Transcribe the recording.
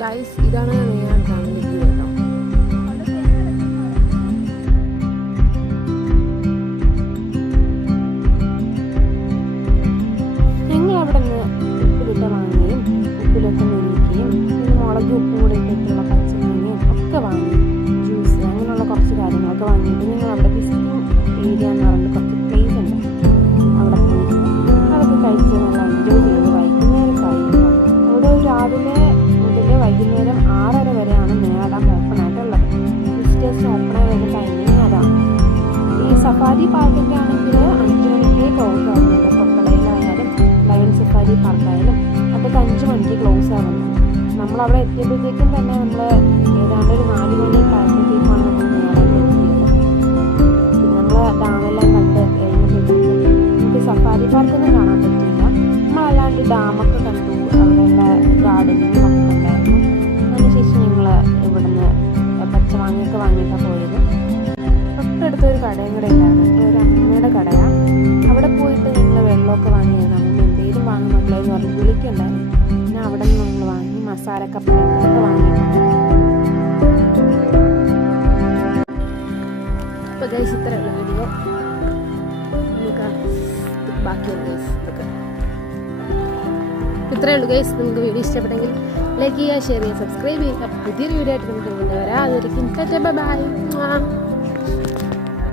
Guys ഇതാണ് ഞാൻ family view കേട്ടോ. ഞങ്ങൾ അവിടെ നിന്ന് ഉപ്പിലിട്ട മാങ്ങയും ഉപ്പിലിട്ട നെല്ലിക്കയും പിന്നെ മുളക് ഉപ്പും കൂടി ഇട്ടിട്ടുള്ള പച്ചമാങ്ങയും ഒക്കെ വാങ്ങി, ജ്യൂസ് അങ്ങനെയുള്ള കുറച്ച് കാര്യങ്ങളൊക്കെ വാങ്ങിയിട്ട് ഞങ്ങൾ അവിടെ വിസിറ്റിംഗ് ഏരിയ എന്ന് പറഞ്ഞിട്ട് കുറച്ച് പ്ലേസ് ഉണ്ട്, അവിടെ പോയിട്ട് അതൊക്കെ കഴിച്ച് നല്ല എൻജോയ് ചെയ്ത് വൈകുന്നേരം കഴിയുമ്പോൾ അവിടെ രാവിലെ മുതൽ വൈകുന്നേരം 6:30 വരെയാണ് മേടം ഓപ്പൺ ആയിട്ടുള്ളത്. വിസിറ്റേഴ്സ് ഓപ്പൺ ആയ ടൈമിങ് അതാണ്. ഈ സഫാരി പാർക്കൊക്കെ ആണെങ്കിൽ 5 മണിക്ക് ക്ലോസ് ആവുന്നുണ്ട്. കൊക്കടയിലായാലും ലയൺ സഫാരി പാർക്കായാലും അതൊക്കെ 5 മണിക്ക് ക്ലോസ് ആവുന്നത്. നമ്മളവിടെ എത്തിയപ്പോഴത്തേക്കും തന്നെ നമ്മൾ ഏതാണ്ട് ഒരു 4 മണിയൊക്കെ ആയപ്പോഴത്തേക്കാണ് നമ്മൾ മേടം എത്തിയത്. പിന്നെ നമ്മൾ ഡാമെല്ലാം കണ്ട് കഴിഞ്ഞപ്പോഴത്തേക്കും നമുക്ക് സഫാരി പാർക്കൊന്നും കാണാൻ പറ്റില്ല. നമ്മളല്ലാണ്ട് ഡാമൊക്കെ കണ്ടു, അവിടെയുള്ള ഗാർഡനിങ്ങും ഒക്കെ ഉണ്ടായിരുന്നു. അതിനുശേഷം ഞങ്ങൾ ഇവിടുന്ന് പച്ചമാങ്ങയൊക്കെ വാങ്ങിയിട്ടാണ് പോയത്. തൊട്ടടുത്തൊരു കടയും കൂടെ ഉണ്ടായിരുന്നു, ഒരു അമ്മയുടെ കടയാണ്. അവിടെ പോയിട്ട് ഞങ്ങൾ വെള്ളമൊക്കെ വാങ്ങിയത്. നമ്മൾ എന്തെങ്കിലും വാങ്ങുന്നുണ്ടല്ലോ എന്ന് പറഞ്ഞ് വിളിക്കുന്നുണ്ടായിരുന്നു. പിന്നെ അവിടെ നിന്ന് നമ്മൾ വാങ്ങി മസാല കപ്പയൊക്കെ വാങ്ങിയിട്ടുണ്ട്. അപ്പോൾ ഗൈസ് ഇത്രയുള്ള വീഡിയോ നമുക്ക് ബാക്കിയുള്ള ഗൈസ് ഇതൊക്കെ ഇത്രയേ ഉള്ളൂ ഗൈസ്. നിങ്ങൾക്ക് വീഡിയോ ഇഷ്ടപ്പെട്ടെങ്കിൽ ലൈക്ക് ചെയ്യുക, ഷെയർ ചെയ്യുക, സബ്സ്ക്രൈബ് ചെയ്യുക. പുതിയൊരു വീഡിയോ ആയിട്ട് നമുക്ക് വരാം. അതൊരിക്കും ബൈ.